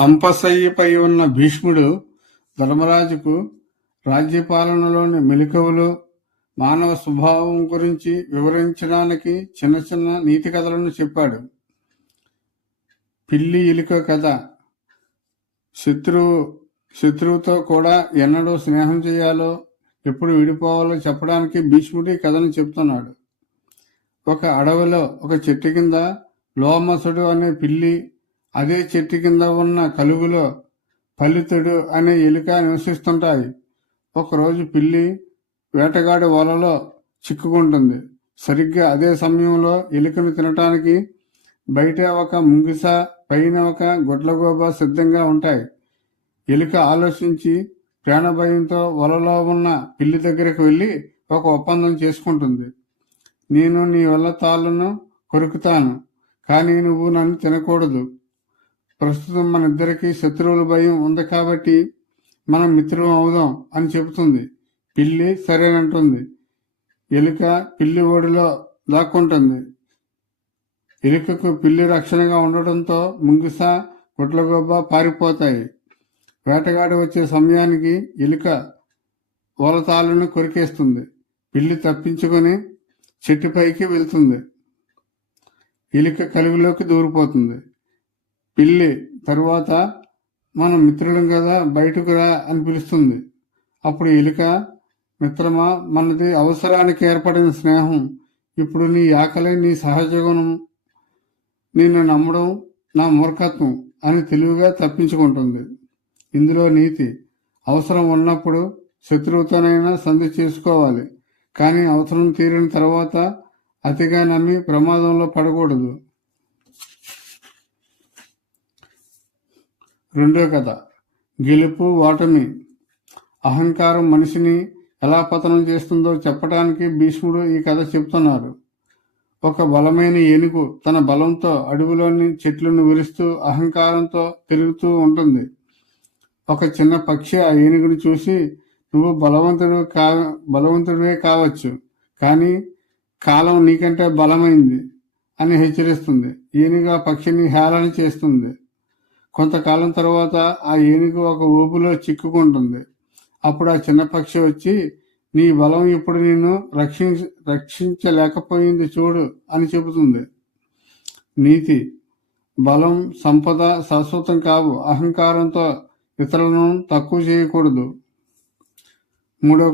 అంపశయ్యపై ఉన్న భీష్ముడు ధర్మరాజుకు రాజ్యపాలనలోని మెలకువలు, మానవ స్వభావం గురించి వివరించడానికి చిన్న చిన్న నీతి కథలను చెప్పాడు. పిల్లి ఎలుక కథ. శత్రువుతో కూడా ఎన్నడూ స్నేహం చేయాలో, ఎప్పుడు విడిపోవాలో చెప్పడానికి భీష్ముడి కథను చెప్తున్నాడు. ఒక అడవిలో ఒక చెట్టు కింద లోమసుడు అనే పిల్లి, అదే చెట్టు కింద ఉన్న కలుగులో ఫలితుడు అనే ఎలుక నివసిస్తుంటాయి. ఒకరోజు పిల్లి వేటగాడి వలలో చిక్కుకుంటుంది. సరిగ్గా అదే సమయంలో ఎలుకను తినటానికి బయట ఒక ముంగిస, పైన ఒక గుడ్లగూబ సిద్ధంగా ఉంటాయి. ఎలుక ఆలోచించి ప్రాణభయంతో వలలో ఉన్న పిల్లి దగ్గరకు వెళ్ళి ఒక ఒప్పందం చేసుకుంటుంది. నేను నీ వల్ల తాళ్ళను కొరుకుతాను, కానీ నువ్వు నన్ను తినకూడదు. ప్రస్తుతం మన ఇద్దరికి శత్రువుల భయం ఉంది కాబట్టి మనం మిత్రులం అవుదాం అని చెబుతుంది. పిల్లి సరేనంటుంది. ఎలుక పిల్లి ఓడిలో దాక్కుంటుంది. ఎలుకకు పిల్లి రక్షణగా ఉండటంతో ముంగిస, గుడ్లగొబ్బ పారిపోతాయి. వేటగాడి వచ్చే సమయానికి ఎలుక వలతాళ్ళను కొరికేస్తుంది. పిల్లి తప్పించుకొని చెట్టుపైకి వెళ్తుంది. ఎలుక కలుగులోకి దూరిపోతుంది. పిల్లి తరువాత మనం మిత్రులం కదా, బయటకు రా అని పిలుస్తుంది. అప్పుడు ఎలుక, మిత్రమా, మనది అవసరానికి ఏర్పడిన స్నేహం. ఇప్పుడు నీ ఆకలి నీ సహజ గుణం, నిన్ను నమ్మడం నా మూర్ఖత్వం అని తెలివిగా తప్పించుకుంటుంది. ఇందులో నీతి: అవసరం ఉన్నప్పుడు శత్రువుతోనైనా సంధి చేసుకోవాలి, కానీ అవసరం తీరిన తర్వాత అతిగా నమ్మి ప్రమాదంలో పడకూడదు. రెండో కథ. గెలుపు ఓటమి. అహంకారం మనిషిని ఎలా పతనం చేస్తుందో చెప్పడానికి భీష్ముడు ఈ కథ చెప్తున్నారు. ఒక బలమైన ఏనుగు తన బలంతో అడవిలోని చెట్లను విరుస్తూ అహంకారంతో తిరుగుతూ ఉంటుంది. ఒక చిన్న పక్షి ఆ ఏనుగుని చూసి, నువ్వు బలవంతుడివే కావచ్చు, కానీ కాలం నీకంటే బలమైంది అని హెచ్చరిస్తుంది. ఏనుగు ఆ పక్షిని హేళన చేస్తుంది. కొంతకాలం తర్వాత ఆ ఏనుగు ఒక ఊపులో చిక్కుకుంటుంది. అప్పుడు ఆ చిన్న పక్షి వచ్చి, నీ బలం ఇప్పుడు నిన్ను రక్షించలేకపోయింది చూడు అని చెబుతుంది. నీతి: బలం, సంపద శాశ్వతం కావు. అహంకారంతో ఇతరులను తక్కువ చేయకూడదు. మూడో